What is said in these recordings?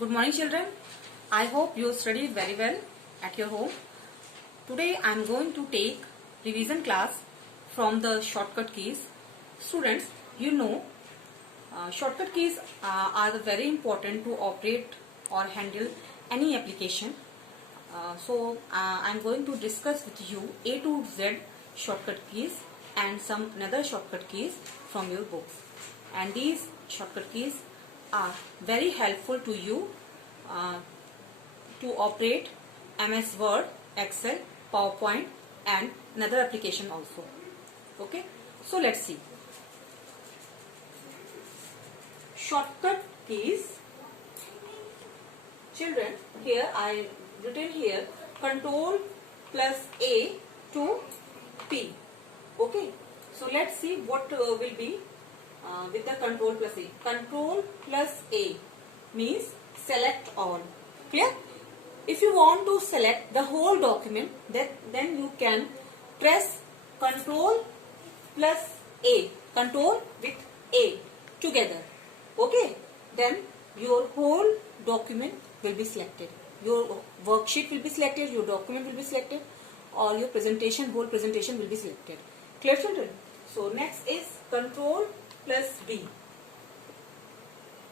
Good morning children. I hope you studied very well at your home. Today I am going to take revision class from the shortcut keys. Students, you know shortcut keys are very important to operate or handle any application. I am going to discuss with you A to Z shortcut keys and some another shortcut keys from your books. And these shortcut keys are very helpful to you to operate MS Word, Excel, PowerPoint and another application also. Okay, so let's see. Shortcut keys. Children, here I written here Control plus A to P. Okay, so let's see what will be with the Control plus A. Control plus A means select all. Clear? If you want to select the whole document, then you can press Control plus A. Control with A together. Okay, then your whole document will be selected. Your worksheet will be selected, your document will be selected, or your presentation, whole presentation will be selected. Clear children? So next is Control plus B.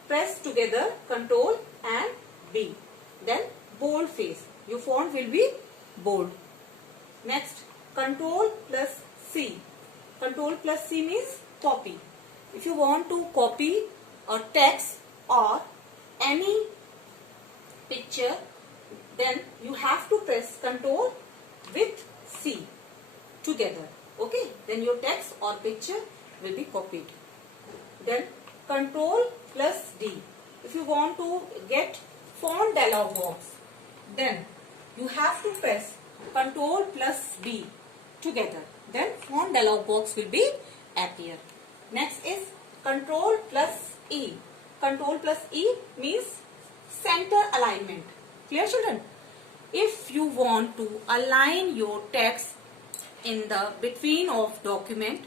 Press together Control and B. Then bold face. Your font will be bold. Next, Control plus C. Control plus C means copy. If you want to copy a text or any picture, then you have to press Control with C together. Okay, then your text or picture will be copied. Then Control plus D. If you want to get font dialog box, then you have to press Control plus B together. Then font dialog box will be appear. Next is Control plus E. Control plus E means center alignment. Clear children? If you want to align your text in the between of document,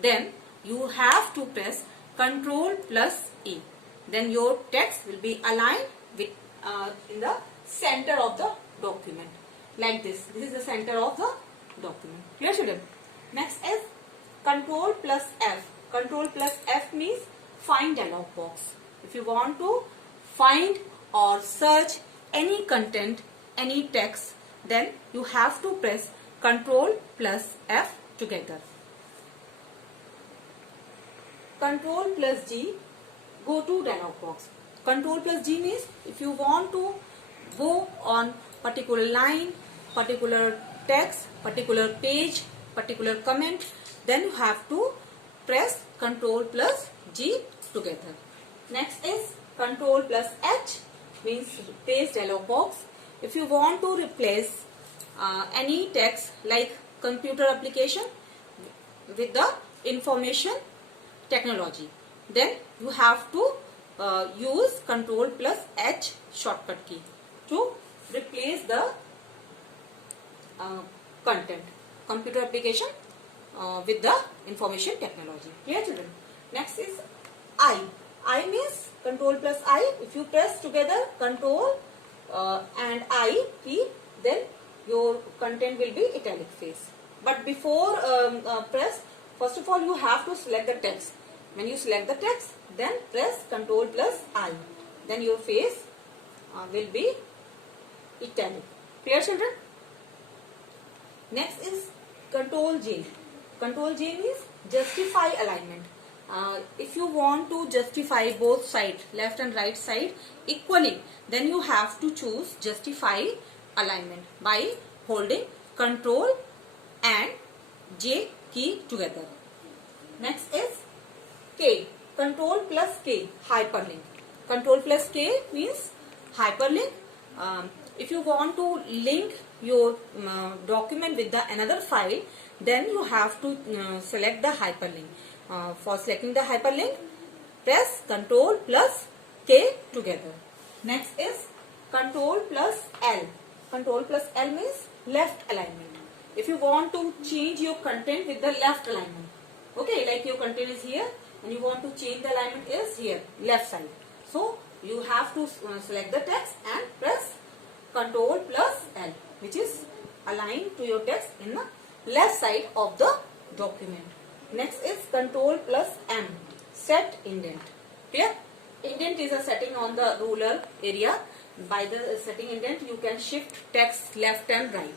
then you have to press Control plus E. Then your text will be aligned with in the center of the document. Like this. This is the center of the document. Clear children? Next is Control plus F. Control plus F means find dialog box. If you want to find or search any content, any text, then you have to press Control plus F together. Control plus G, go to dialog box. Control plus G means if you want to go on particular line, particular text, particular page, particular comment, then you have to press Control plus G together. Next is Control plus H means replace dialog box. If you want to replace any text like computer application with the information technology, then you have to use Control plus H shortcut key to replace the content, computer application with the information technology. Clear children? Next is I. I means Control plus I. If you press together Control and I key, then your content will be italic face. But before press, first of all you have to select the text. When you select the text, then press Control plus I. Then your face will be italic. Clear children? Next is Control J. Control J means justify alignment. If you want to justify both sides, left and right side equally, then you have to choose justify alignment by holding Control and J key together. Next is K. Control plus K, hyperlink. Control plus K means hyperlink. If you want to link your document with the another file, then you have to select the hyperlink. For selecting the hyperlink, press Control plus K together. Next is Control plus L. Control plus L means left alignment. If you want to change your content with the left alignment, okay, like your content is here and you want to change the alignment is here, left side. So you have to select the text and press Control plus L, which is aligned to your text in the left side of the document. Next is Control plus M, set indent. Clear? Indent is a setting on the ruler area. By the setting indent, you can shift text left and right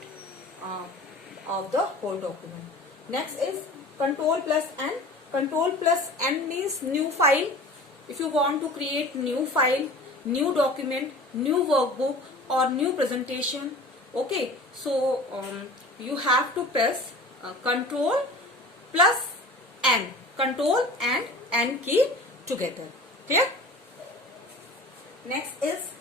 of the whole document. Next is Control plus N. Control plus N means new file. If you want to create new file, new document, new workbook or new presentation, okay, so you have to press Control plus N. Control and N key together. Clear? Next is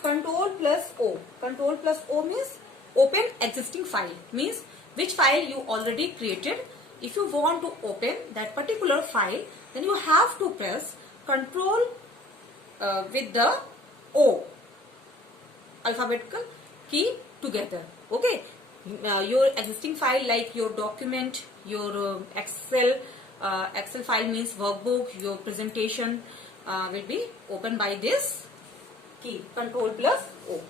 Control plus O. Control plus O means open existing file. Means which file you already created. If you want to open that particular file, then you have to press Control with the O alphabetical key together. Okay. Your existing file like your document, your Excel file means workbook, your presentation will be opened by this key Control plus O,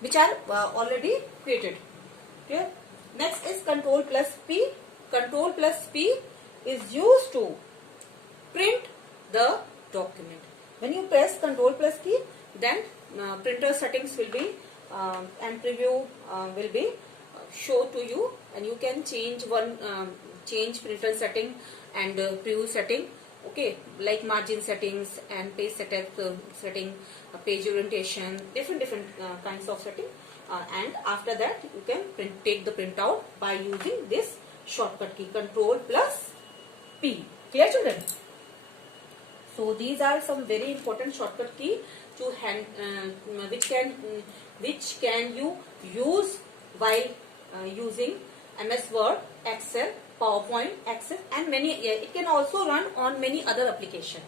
which are already created. Here. Next is Control plus P. Control plus P is used to print the document. When you press Control plus key, then printer settings will be and preview will be shown to you, and you can change change printer setting and preview setting. Okay, like margin settings and page setting, page orientation, different kinds of setting, and after that you can take the printout by using this shortcut key Control plus P. Clear, children? So these are some very important shortcut key to which can you use while using MS Word, Excel, PowerPoint, Access, and many. It can also run on many other applications.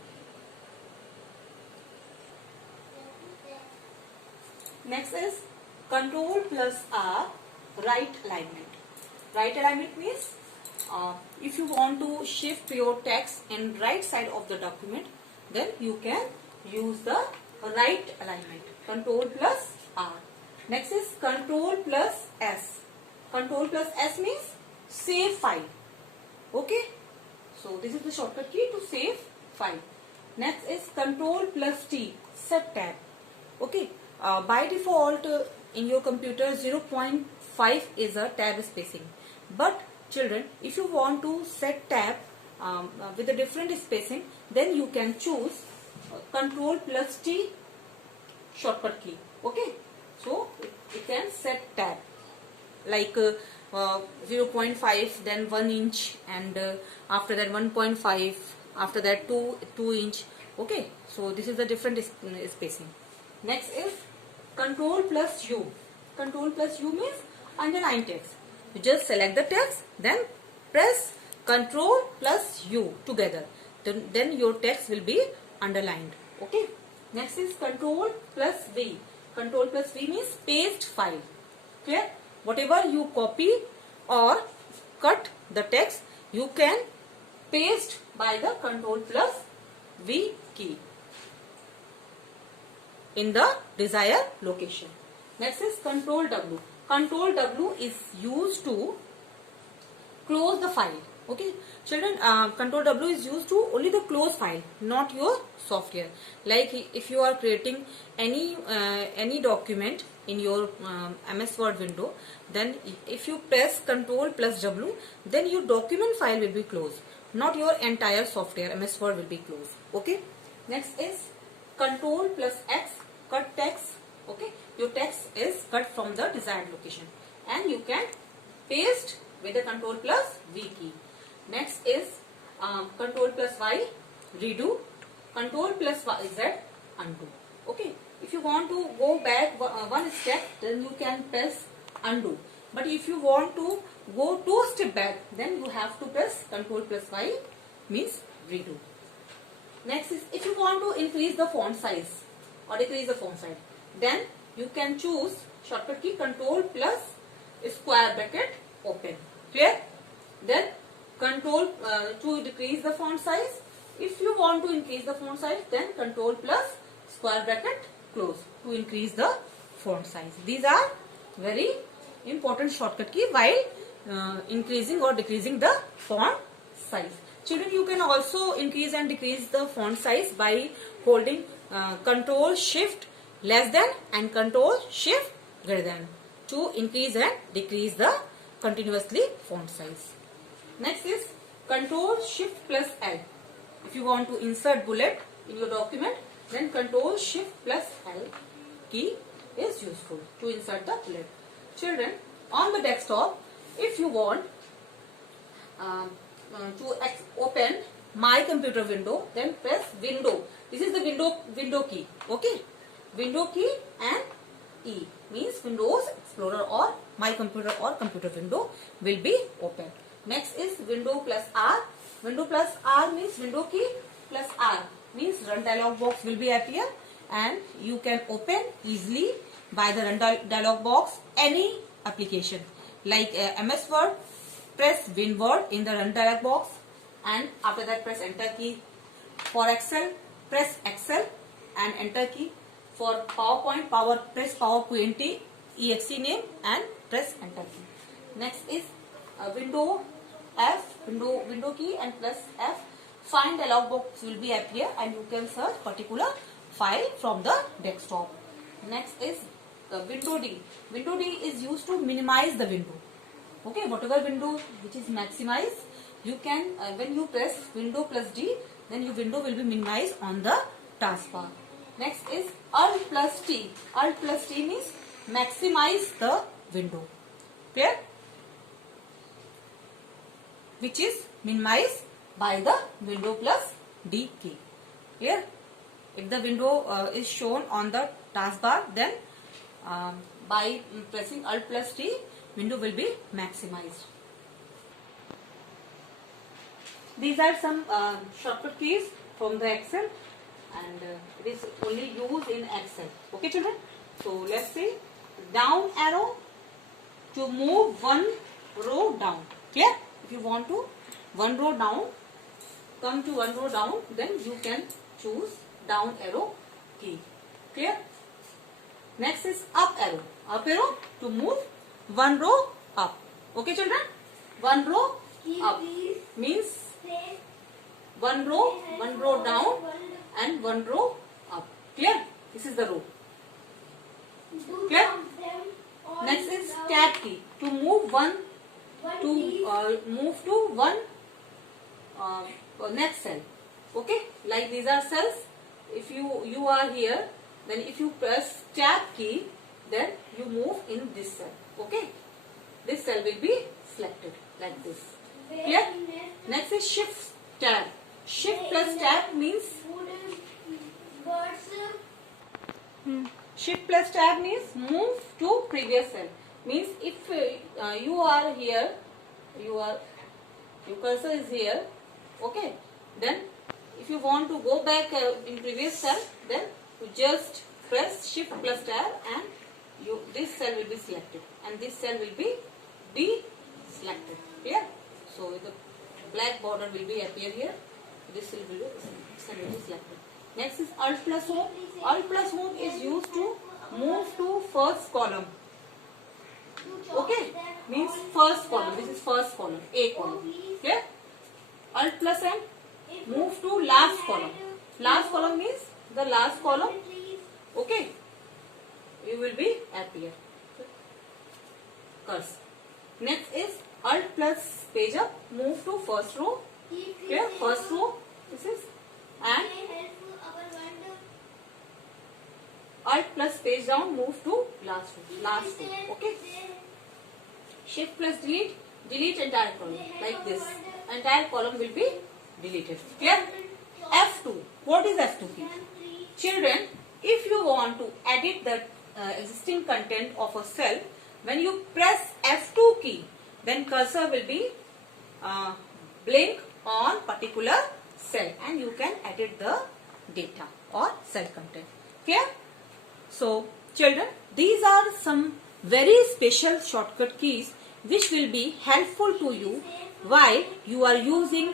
Next is Control plus R, right alignment. Right alignment means if you want to shift your text in right side of the document, then you can use the right alignment. Control plus R. Next is Control plus S. Control plus S means save file. Okay. So this is the shortcut key to save file. Next is Control plus T, set tab. Okay. By default in your computer 0.5 is a tab spacing. But children, if you want to set tab with a different spacing, then you can choose Control plus T shortcut key. Okay. So it can set tab like 0.5, then 1 inch, and after that 1.5, after that 2 inch. Okay, so this is the different spacing. Next is Control plus U. Control plus U means underline text. You just select the text, then press Control plus U together. Then your text will be underlined. Okay. Next is Control plus V. Control plus V means paste file. Clear? Whatever you copy or cut the text, you can paste by the Control plus V key in the desired location. Next is Control W. Control W is used to close the file. Okay, children, Control W is used to only the close file, not your software. Like if you are creating any document in your MS Word window, then if you press Control plus W, then your document file will be closed, not your entire software MS Word will be closed. Okay. Next is Control plus X, cut text. Okay, your text is cut from the desired location, and you can paste with the Control plus V key. Next is Control plus Y, redo. Control plus Z, undo. Okay. If you want to go back one step, then you can press undo. But if you want to go 2 steps back, then you have to press Control plus Y, means redo. Next is if you want to increase the font size or decrease the font size, then you can choose shortcut key Control plus square bracket open. Clear? Then Control to decrease the font size. If you want to increase the font size, then Control plus square bracket close to increase the font size. These are very important shortcut key while increasing or decreasing the font size. Children, you can also increase and decrease the font size by holding Control Shift less than and Control Shift greater than to increase and decrease the continuously font size. Next is Control Shift plus L. If you want to insert bullet in your document, then Control Shift plus L key is useful to insert the bullet. Children, on the desktop, if you want to open my computer window, then press Window. This is the window key. Okay, Window key and E means Windows Explorer or my computer or computer window will be open. Next is Window plus R. Window plus R means window key plus R means run dialog box will be appear, and you can open easily by the run dialog box any application like MS Word. Press WinWord in the run dialog box, and after that press enter key. For Excel, press Excel and enter key. For PowerPoint, press PowerPoint exe name and press enter key. Next is window key and press F. Find dialog box will be appear and you can search particular file from the desktop. Next is window D. Window D is used to minimize the window. Okay, whatever window which is maximized, you can when you press window plus D, then your window will be minimized on the taskbar. Next is Alt plus T. Alt plus T means maximize the window. Clear? Which is minimized by the window plus D key. Clear? If the window is shown on the taskbar, then by pressing Alt plus T, window will be maximized. These are some shortcut keys from the Excel, and it is only used in Excel. Okay, children? So let's see. Down arrow to move one row down. Clear? If you want to one row down, come to one row down, then you can choose down arrow key. Clear? Next is up arrow. Up arrow to move one row up. Okay, children? One row up means one row down and one row up. Clear? This is the row. Clear? Next is tab key to move one move to one next cell. Okay, like these are cells. If you are here, then if you press tab key, then you move in this cell. Okay, this cell will be selected like this. Clear? Next is shift tab. Shift plus tab means shift plus tab means move to previous cell. Means if you are here, your cursor is here. Okay, then if you want to go back in previous cell, then you just press shift plus tab and this cell will be selected and this cell will be deselected. Clear? So the black border will be appear here. This cell will be selected. Next is Alt plus Home. Alt plus Home is used to move to first column. Okay, means first column. This is first column, A column. Clear? Alt plus M, move to last column. Last column means the last column. Okay, you will be appear. Cursor. Next is Alt plus page up, move to first row. Clear? First row. This is and Alt plus page down, move to last row. Last row. Okay. Shift plus delete, delete entire column like this. Entire column will be deleted. Clear? F2. What is F2 key? Children, if you want to edit the existing content of a cell, when you press F2 key, then cursor will be blink on particular cell and you can edit the data or cell content. Clear? So, children, these are some very special shortcut keys which will be helpful to you while you are using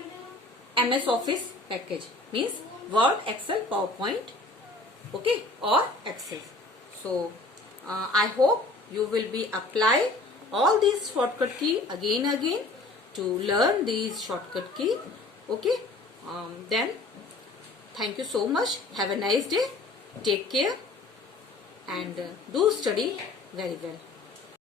MS Office package, means Word, Excel, PowerPoint okay, or access. So I hope you will be apply all these shortcut key again to learn these shortcut key, okay. Then thank you so much. Have a nice day. Take care and do study very well.